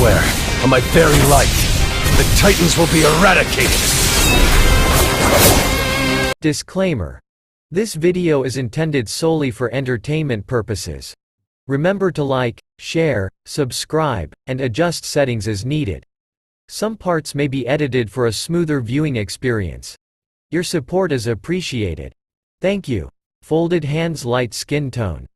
swear, on my very life, the Titans will be eradicated. Disclaimer. This video is intended solely for entertainment purposes. Remember to like, share, subscribe, and adjust settings as needed. Some parts may be edited for a smoother viewing experience. Your support is appreciated. Thank you. Folded hands, light skin tone.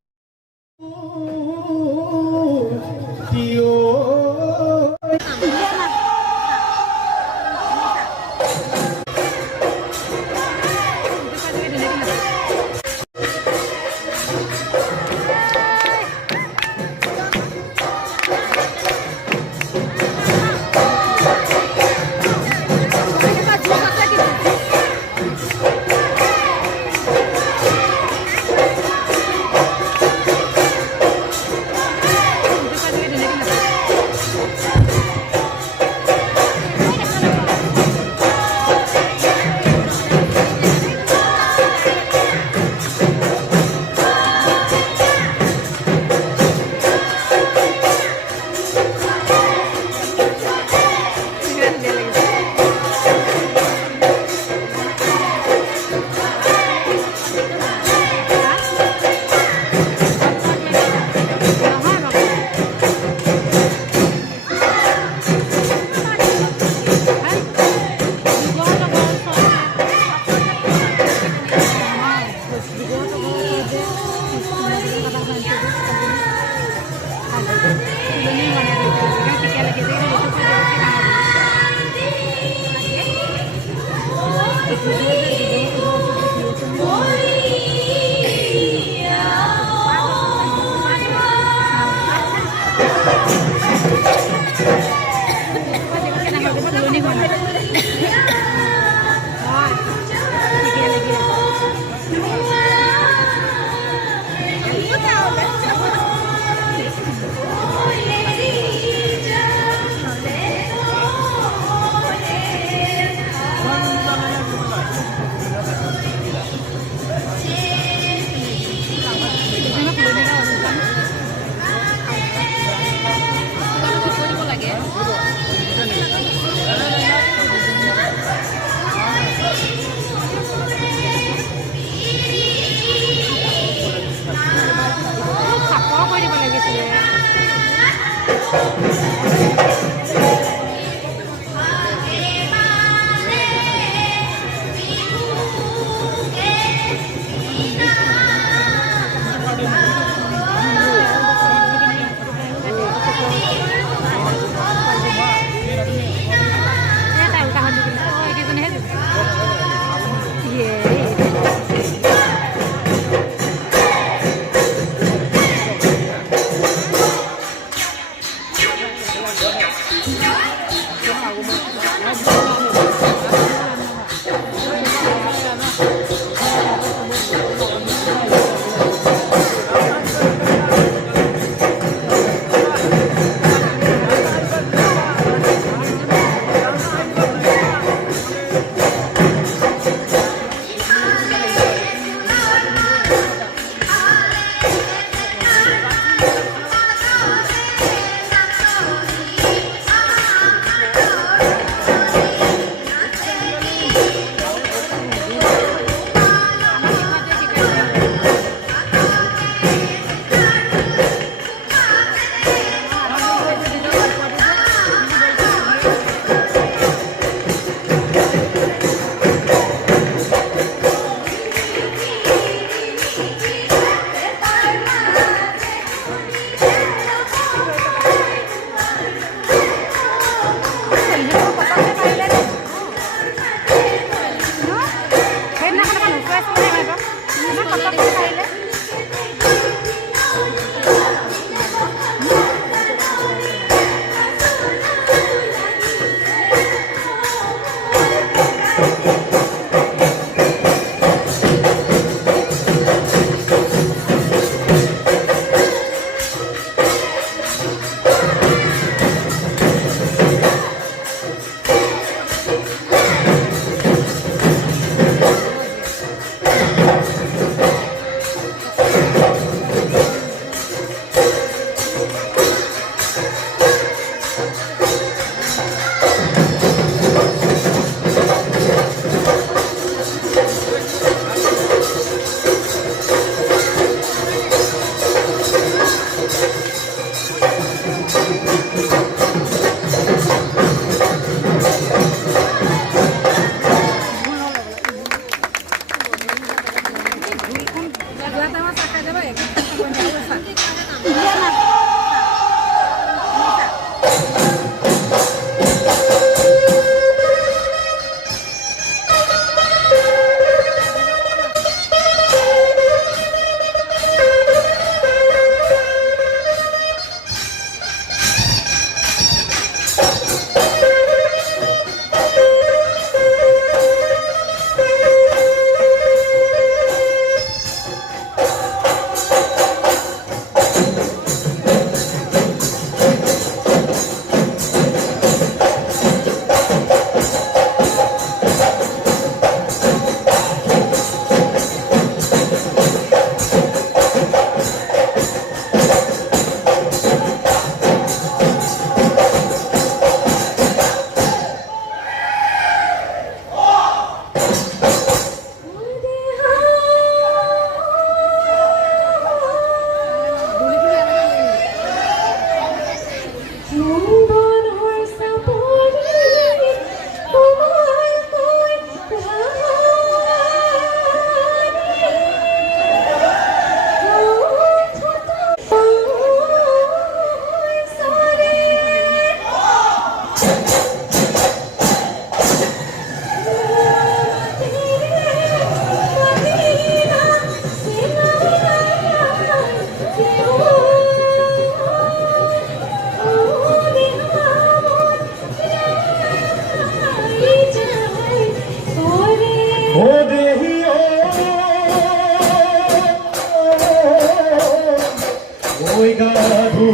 ওই গাধু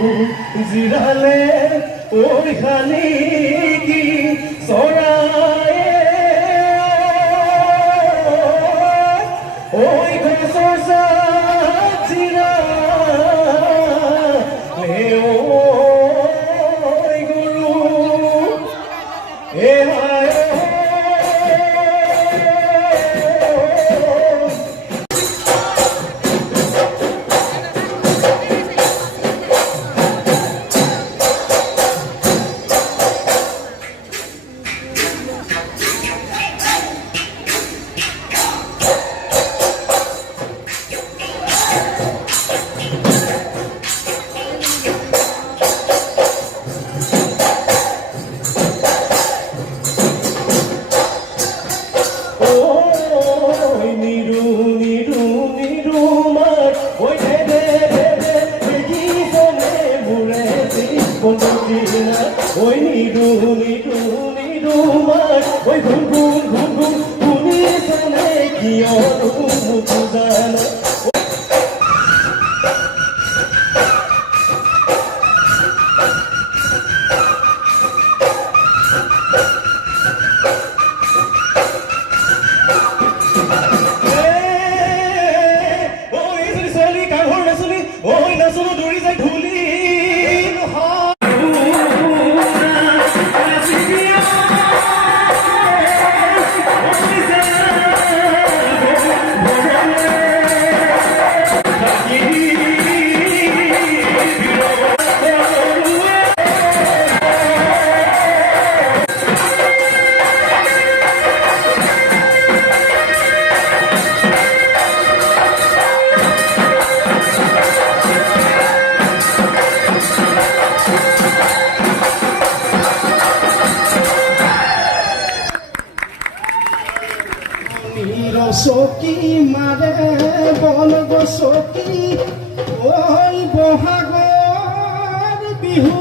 জিরালে ওই খালি কি সরায়ে ওই ঘসা জিরালে ওই গুরু এ হায় ওই Nido Nido Nido মার ওই ঘুম ঘুম ঘুম ঘুম ঘুমি জানে কি মুখু জানে ওই সলি কাঘর নাচলি ওই নাচলো দৌড়ি যায় ঢুলি চকী মাৰে বন গছকি ঐ বহাগৰ বিহু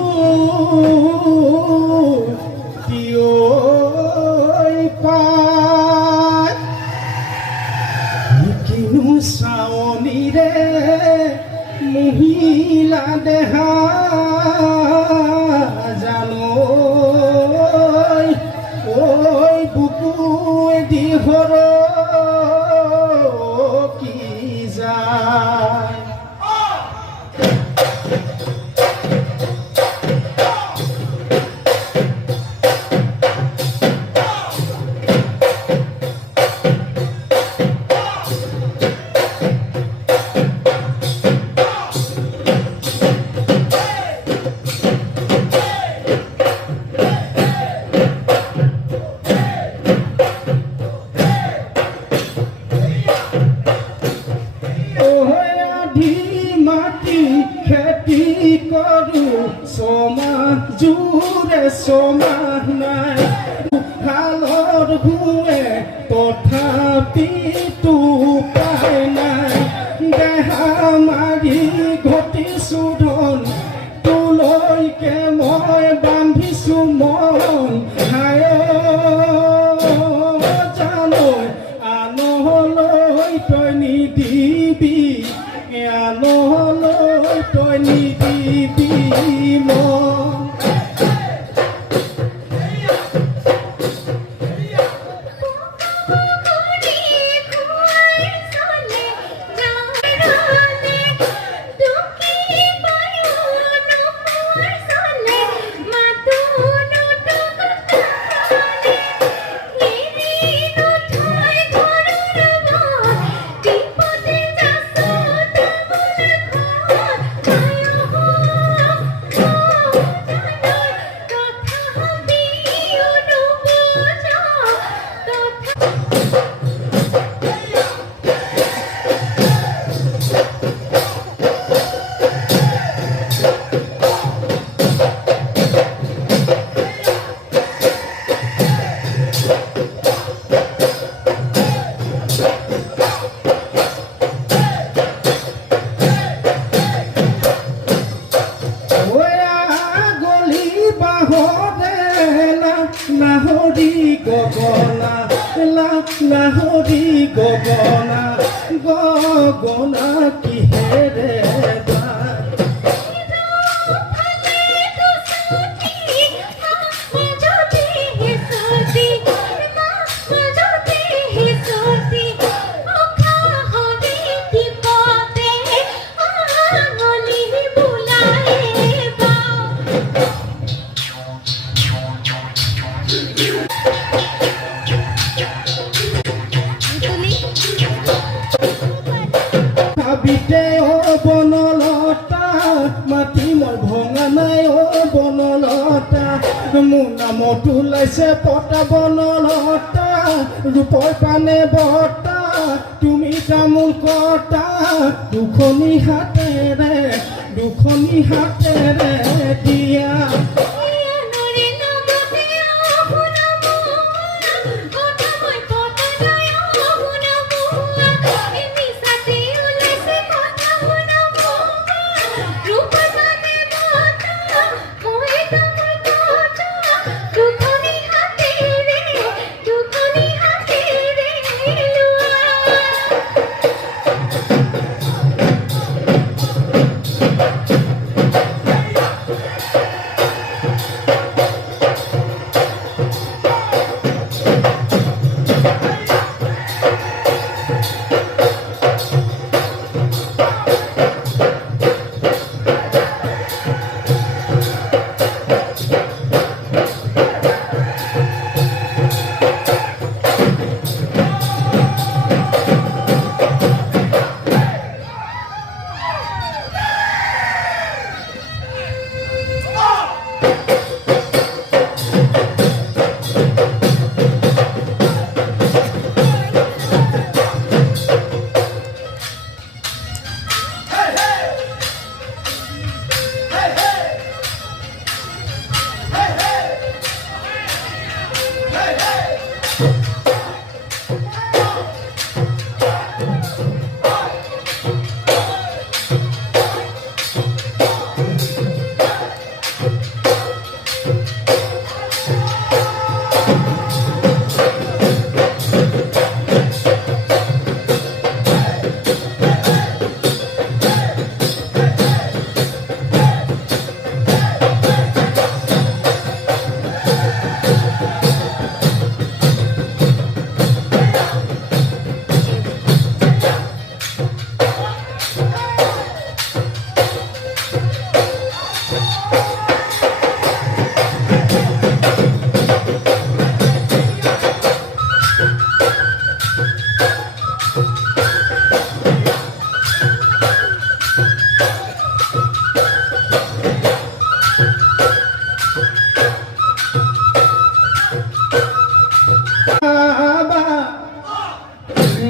পাত কিনো চাৱনীৰে মহিলা দেহা জানো ঐ বুকুৱে দিহৰ কৰো সমাহ জোৰে সমাহ নাই হালৰ ঘূৰে তথাপিতো উপায় নাই দেহা মাৰি ঘটিছো ধন তোলৈকে মই বান্ধিছো মন হায় জানৈ আনলৈ তই নিদিবি আনলৈ তই নিদিবি মন নাহৰি গগনা নাহৰি গগনা গগনা কিহেৰে ভাবিতে অ বনলতা মাটি মই ভঙা নাই অ বনলতা মোৰ নামত ওলাইছে পতা বনলতা ৰূপৰ পানে বতা তুমি তামোল কটা দুখনি হাতেৰে দিয়া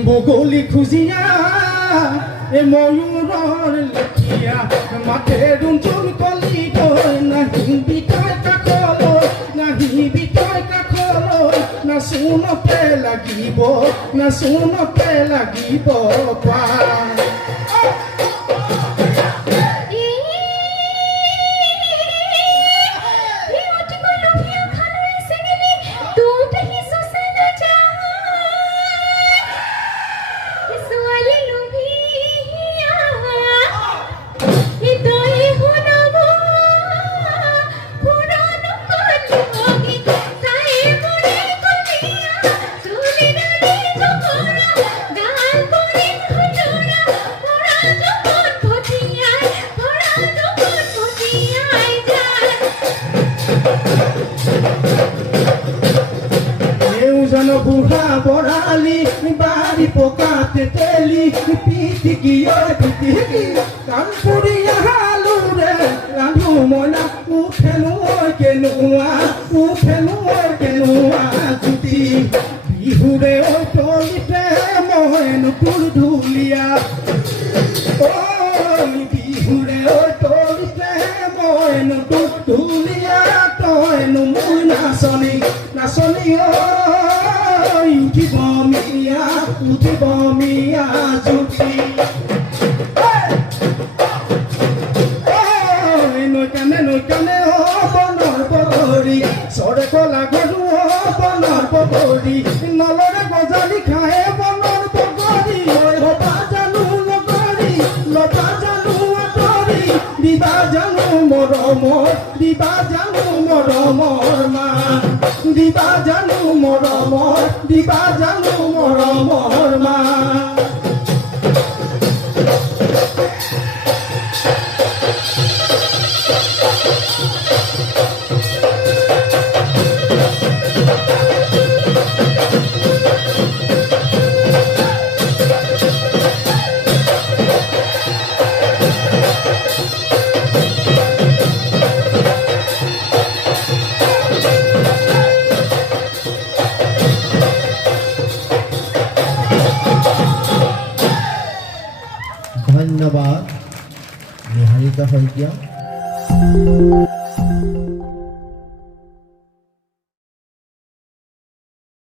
বগলী খুজিয়া এ ময়ূৰৰ লেখিয়া মাতে ৰুঞ্চুন কল নাচোনতে লাগিব নাচোনতে লাগিব পাৰ বুঢ়া বৰালি বাৰী পকাতে তেলি পিটিকিয়ে পিটিকি কাণপুৰি আহালুৰে ৰান্ধো মইনা উঠেনো কেনুৱা জুতি বিহুৰে তলিতে মই নতুন ঢুলীয়া বিহুৰে তলিতে মই নতুন ঢুলীয়া তইনো মোৰ নাচনী উঠিব মিয়া জুতি নৈ কানে বনৰ বগৰী চৰে কলা গৰু বনৰ বগৰী নলৰে গজালি খায়ে বনৰ বগৰী লতা জানো নগৰী লতা জানো আঁতৰি দিবা জানো মৰমৰ মা দিবা জানো মৰমৰ মা ধন্যবাদ নিহাৰিকা শইকীয়া।